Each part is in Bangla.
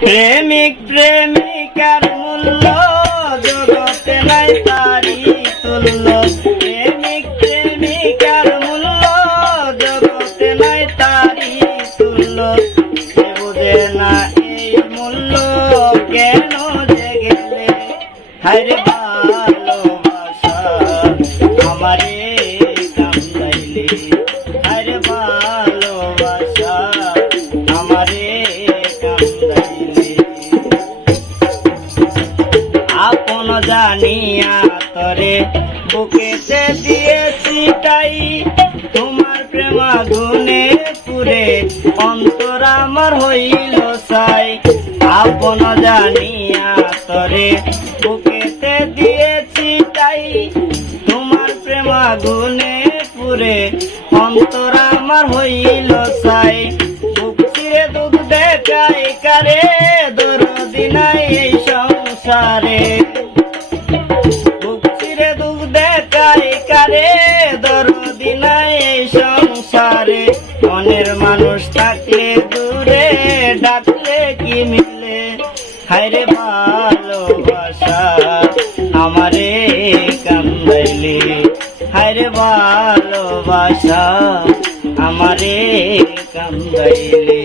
প্রেমিক প্রেমিকার মূল্য জগতে নাই তারি তুল্য। প্রেমিক প্রেমিকার মূল্য জগতে নাই তারি তুল্য। সে বুঝে না এই মূল্য কেন যে গেলে হায়রে ভালোবাসা আমারে কান্দাইলে। হায়রে ভালোবাসা আমারে কান্দাইলে। আপন জানিয়া তরে বুকেতে দিয়েছি তাই তোমার প্রেম আগুনে পুরে অন্তর আমার হইল ছাই। আপন জানিয়া তরে বুকেতে দিয়েছি তাই তোমার প্রেম আগুনে পুরে অন্তর আমার হইল ছাই। বুক চিরে দুধ দেখাই কারে দরদি নাই এই সংসারে। বুক চিরে দুধ দেখাই কারে দরদি নাই এই সংসারে। মনের মানুষ থাকলে দূরে ডাকলে কি মিলে হায়রে ভালোবাসা আমারে কান্দাইলে। হায়রে ভালোবাসা আমারে কান্দাইলে।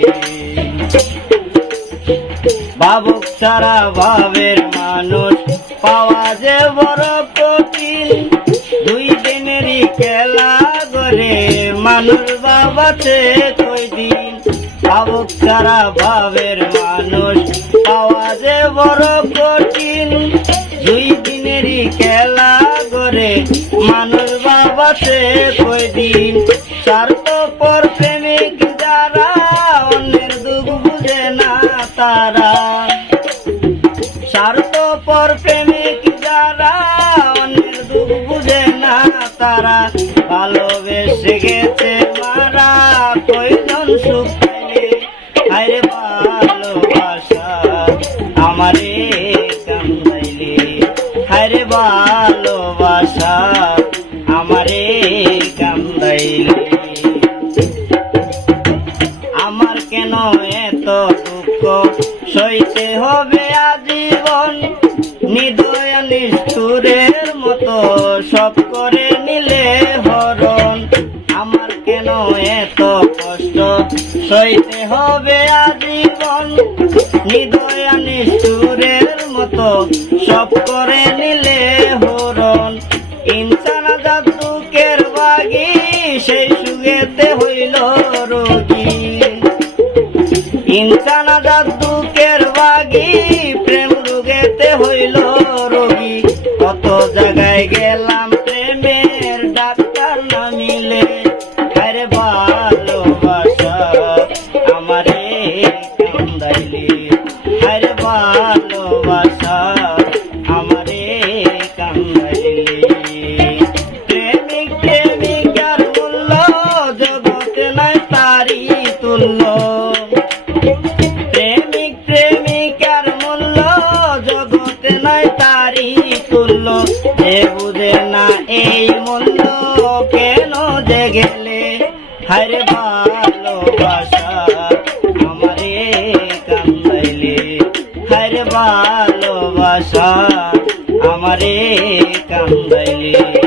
ভাবুক সারা ভাবের মানুষ পাওয়া যে বড় কঠিন। দুই দিনেরই খেলা করে মানুষ বাবাতে কই দিন। ভাবুক সারা ভাবের মানুষ পাওয়া যে বড় কঠিন। দুই দিনেরই খেলা করে মানুষ বাবাতে কই দিন। স্বার্থপর প্রেমিক যারা অন্যের দুঃখ বুঝে না তারা। স্বার্থপর প্রেমিক যারা অন্যের দুঃখ বুঝে না তারা। ভালোবেসে গেছে মারা কয়জন সুখ পাইলে হায়রে ভালোবাসা আমারে কান্দাইলে। হায়রে ভালোবাসা আমারে কান্দাইলে। আমার কেন এত দুঃখ সইতে হবে আজীবন। নিদয় নিষ্ঠুরের মতো সব করে নিলে হরণ। আমার কেন এত কষ্ট সইতে হবে আজীবন। নিদয় নিষ্ঠুরের মতো সব করে নিলে হরণ। ইনসান আজাদ দুঃখের বাগি সেই সুখেতে হইল রোগী। ইনসান আজাদ দুঃখের বাগি প্রেম রোগেতে হইল রোগী। কত জায়গায় গেলাম প্রেমের ডাক্তার না মিলে হায়রে ভালোবাসা আমারে কান্দাইলে। হায়রে ভালোবাসা আমারে কান্দাইলে। প্রেমিক প্রেমিকার মূল্য জগতে নাই তারি তুল্য। প্রেমিক প্রেমিকার মূল্য জগতে নাই তারি তুল্য। যে বুঝে না এই মূল্য কেন যে গেলে হায়রে ভালোবাসা আমারে কান্দাইলে। হায়রে ভালোবাসা আমারে কান্দাইলে।